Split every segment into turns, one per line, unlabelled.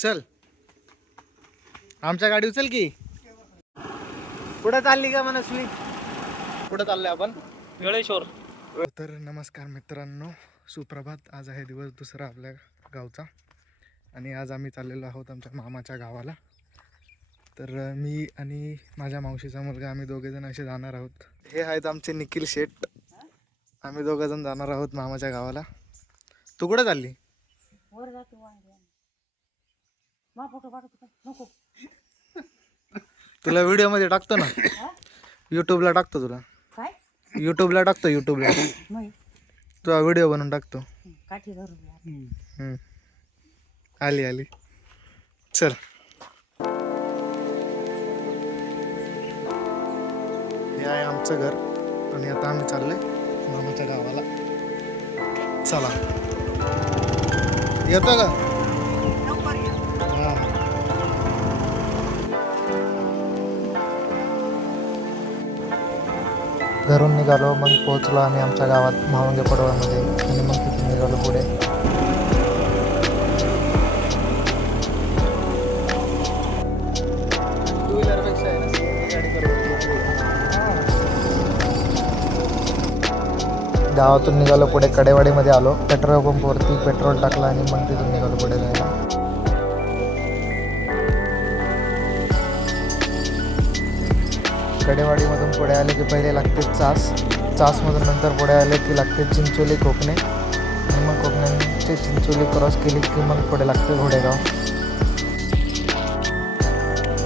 चल. आमच्या गाडी उचल की. कुठं चालली का मनस्वी कुठं चाललोय आपण.
वेळेश्वर.
तर नमस्कार मित्रांनो सुप्रभात. आज आहे दिवस दुसरा आपल्या गावचा. आणि आज आम्ही चाललेलो आहोत आमच्या मामाच्या गावाला. तर मी आणि माझ्या मावशीचा मुलगा आम्ही दोघेजण असे जाणार आहोत. हे आहेत आमचे निखिल शेठ आम्ही दोघंजण जाणार आहोत मामाच्या गावाला. तू कुठं चालली?
मा फोटो पाठवतो का नको.
तुला व्हिडिओमध्ये टाकतो ना. यूट्यूबला टाकतो तुला.
काय?
यूट्यूबला टाकतो यूट्यूबला
नाही
तुला व्हिडिओ बनवून टाकतो.
काठी धरून या.
हम्म. आली आली. चल. हे आहे आमचं घर. आणि आता आम्ही चाललोय मामाच्या गावाला. चला. येतो का? घरून निघालो मग पोहोचलो आम्ही आमच्या गावात म्हावंगे पडवळमध्ये आणि मग तिथून निघालो पुढे. गावातून निघालो पुढे कडेवाडीमध्ये आलो. पेट्रोल पंपवरती पेट्रोल टाकलं आणि मग तिथून निघालो पुढे जायला. कडेवाडीमधून पुढे आले की पहिले लागते चास. चासमधून नंतर पुढे आले की लागते चिंचोली कोकणे. आणि मग कोकण्यांचे चिंचोली क्रॉस केली की मग पुढे लागते घोडेगाव.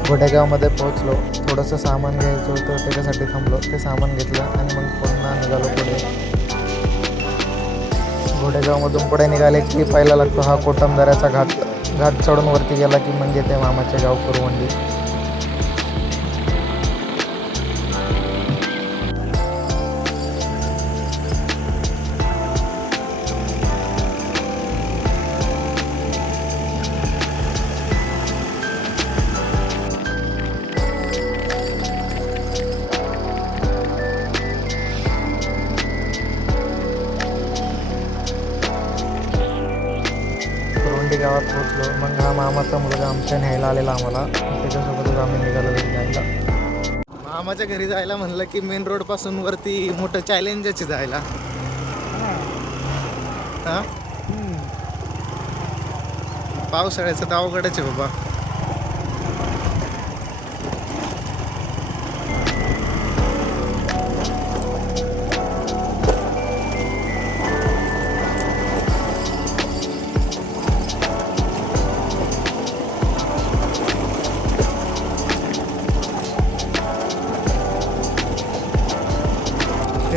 घोडेगावमध्ये पोहोचलो. थोडंसं सामान घ्यायचं होतं त्याच्यासाठी थांबलो. ते सामान घेतलं आणि मग पुन्हा निघालो पुढे. घोडेगावमधून पुढे निघाले की पहिला लागतो हा कोटमदाऱ्याचा घाट. घाट चढून वरती गेला की मग ते मामाचे गाव कुरवंडी. गावात पोहोचलो. मग हा मामाचा मुलगा आमच्या न्यायला आलेला आम्हाला. त्याच्यासोबतच आम्ही निघालो जायला. मामाच्या घरी जायला म्हणलं की मेन रोडपासून वरती मोठं चॅलेंजच जायला. हा? पावसाळ्याचं तर अवघडच आहे बाबा.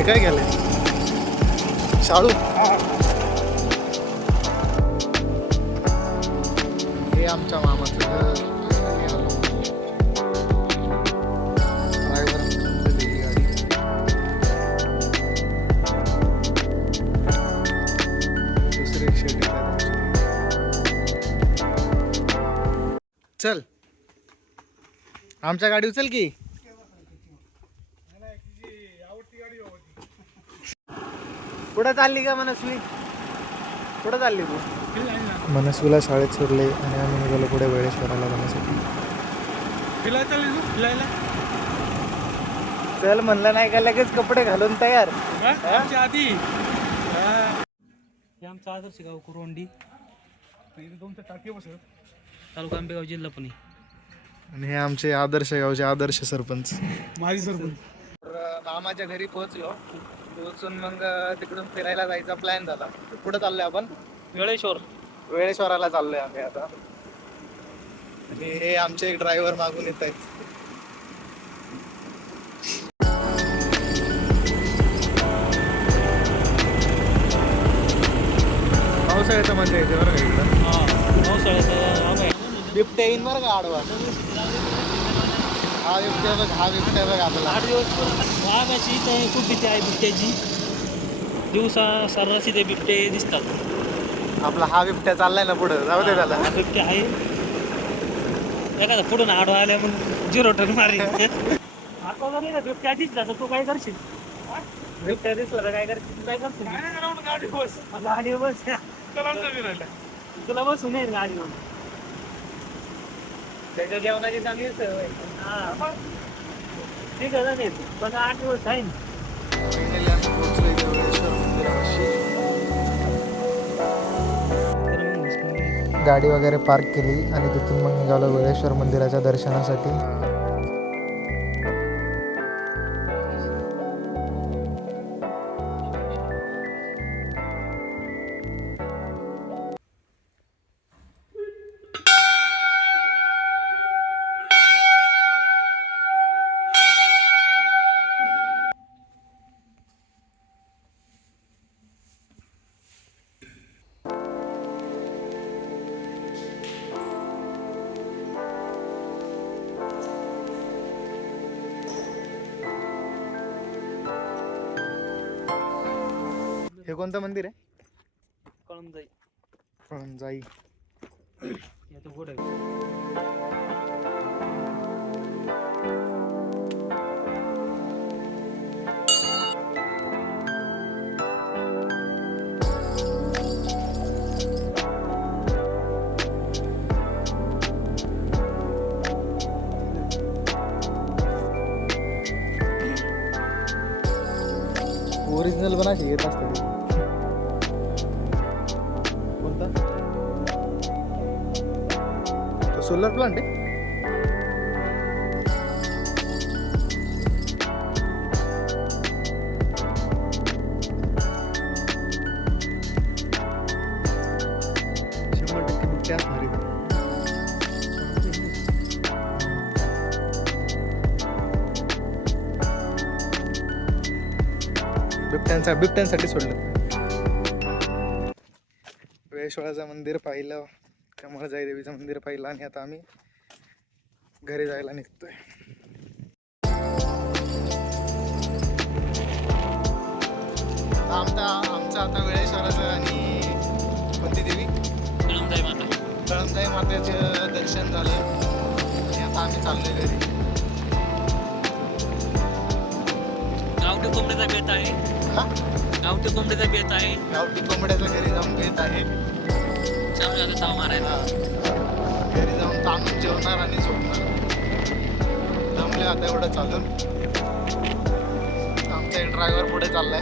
हे काय गेले शाळू. हे आमच्या मामाचं घर. चल. आमच्या गाडी उचल की. कुठं चालली का मनस्वी कुठं चालली तू. मनस्वीला शाळेत सोडले आणि आम्ही निघालो पुढे वेळेश्वराला जाण्यासाठी चल म्हणलं नाही का लगेच कपडे घालून तयार?
आधी. हे. आमचं आदर्श गाव कुरवंडी. तालुका आंबेगाव जिल्हा पुणे.
आणि हे आमचे आदर्श गावचे आदर्श सरपंच.
माझी सरपंच.
मामाच्या घरी पोहोचलो. पोहोचून मग तिकडून फिरायला जायचा प्लॅन झाला. कुठं चाललोय आपण.
वेळेश्वर.
वेळेश्वराला चाललोय आम्ही आता. आणि हे आमचे एक ड्रायव्हर मागून येत आहेत पावसाळ्याचं मजा येते बरं का इकडं?
पावसाळ्याचं
बिबट्या येईन बरं का आडवा? हा बिबट्या बघ हा बिबट्या बघ आपला.
आठ दिवस वाघाची तर खूप भीती आहे बिबट्याची. दिवसा सर्रासी ते बिबटे दिसतात.
आपला हा बिबट्या चाललाय ना पुढं जाऊ दे त्याला.
हा बिबटे आहे. एखादा पुढून आडवा आल्या मग झिरो टन मारी आता जर नाही बिबट्या दिसला तर तू काय करशील? बिबट्या दिसला तर काय करशील? तू काय करशील? गाडी बस. गाडी बस. तुला बसून येईल गाडीवर. त्याच्या जेवणाची चांगली सवय. हा. ठीक आहे नाही पण आठ दिवस आहे ना.
गाडी वगैरे पार्क केली आणि तिथून मग निघालो वेळेश्वर मंदिराच्या दर्शनासाठी. हे कोणतं मंदिर आहे?
कळून जाईल
फळंजाई
याचं पुढे आहे.
सोलर प्लांट आहे. बिबट्यांचा बिबट्यांसाठी सोडलं. वेळेश्वराचं मंदिर पाहिलं. कमळजाई देवीचं मंदिर पाहिलं आणि आता आम्ही घरी जायला निघतोय. आमचा आमचं आता वेळेश्वराचं आणि कोणती देवी.
कळून जाईल माता.
कळमजाई मातेचं दर्शन झालं आणि आता आम्ही चाललोय घरी.
गावठी कोंबडीचा बेत आहे.
हा?
गावठी कोंबडीचा बेत आहे.
गावठी कोंबड्याचं घरी जाऊन घेत आहे.
चालू झालं ताव मारायला.
घरी जाऊन तांदून जेवणार आणि झोपणार. जमले आता एवढं चालून. आमचा एक ड्रायव्हर पुढे चाललाय.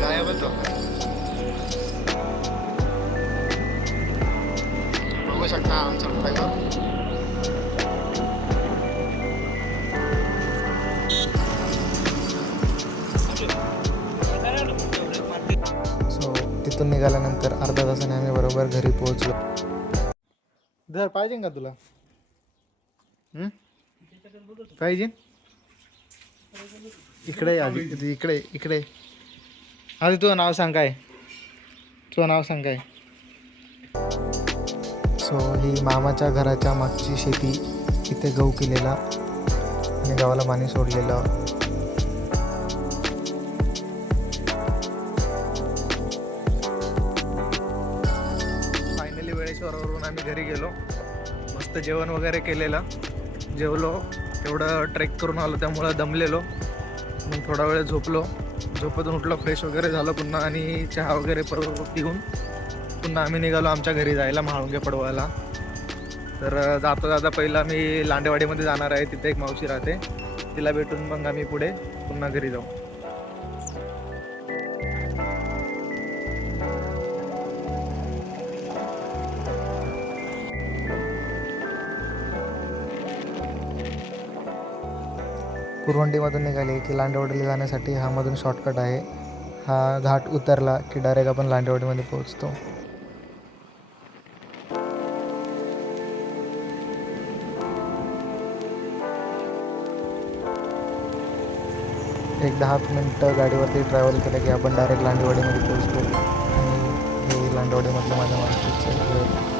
गायबच होता बघू शकता आमचा ड्रायव्हर निघाल्यानंतर अर्धा तासाने आम्ही बरोबर घरी पोहोचलो. धर पाहिजे का तुला? पाहिजे? इकडे आधी इकडे इकडे आधी तुझं नाव सांग काय? तुझं नाव सांग काय? सो ही मामाच्या घराच्या मागची शेती इथे गहू केलेला आणि गावाला पाणी सोडलेलं. महाबळेश्वरवरून आम्ही घरी गेलो. मस्त जेवण वगैरे केलेलं. जेवलो. एवढं ट्रेक करून आलो त्यामुळं दमलेलो. मग थोडा वेळ झोपलो. झोपत उठलो फ्रेश वगैरे झालं पुन्हा आणि चहा वगैरे परत पिऊन पुन्हा आम्ही निघालो आमच्या घरी जायला म्हाळुंगे पडवायला. तर जाता जाता पहिला मी लांडेवाडीमध्ये जाणार आहे. तिथे एक मावशी राहते. तिला भेटून मग आम्ही पुढे पुन्हा घरी जाऊ. कुरवंडीमधून निघाले की लांडेवाडीला जाण्यासाठी हा मधून शॉर्टकट आहे. हा घाट उतरला की डायरेक्ट आपण लांडेवाडीमध्ये पोहोचतो. एक दहा मिनटं गाडीवरती ट्रॅव्हल केलं की आपण डायरेक्ट लांडेवाडीमध्ये पोहोचतो. आणि हे लांडेवाडीमधलं माझ्या मार्केटचं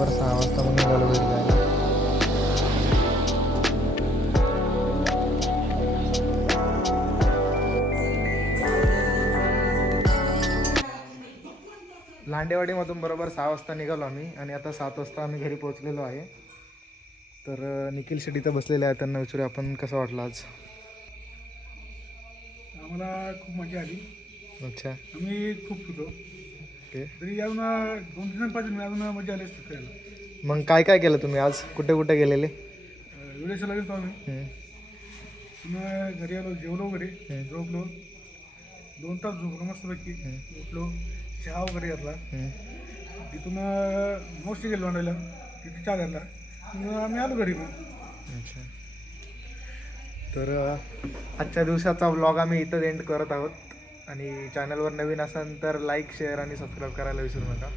बरोबर सहा वाजता मग निघालो घरी जायला. लांडेवाडीमधून बरोबर सहा वाजता निघालो आम्ही आणि आता सात वाजता आम्ही घरी पोहोचलेलो आहे. तर निखिल शेट इथं बसलेले आहे त्यांना विचारूया आपण कसं वाटलं आज?
आम्हाला खूप मजा आली.
अच्छा.
आम्ही खूप फिरलो
ओके
तरी दोन मी अजून मजा आली असते फिरायला.
मग काय काय केलं तुम्ही आज? कुठे कुठे गेलेले?
आम्ही.
हम्म,
पुन्हा घरी आलो जेवलो वगैरे. झोपलो. दोन तास झोपलो मस्तपैकी. उठलो चहा वगैरे घेतला.
हम्म.
तिथून मोस्टली गेलो मांडायला तिथे चहा घेतला. मग आम्ही आलो घरी मग
अच्छा. तर अ, आजच्या दिवसाचा व्लॉग आम्ही इथं एंड करत आहोत. आणि चॅनलवर नवीन असाल तर लाईक शेअर आणि सबस्क्राईब करायला विसरू नका.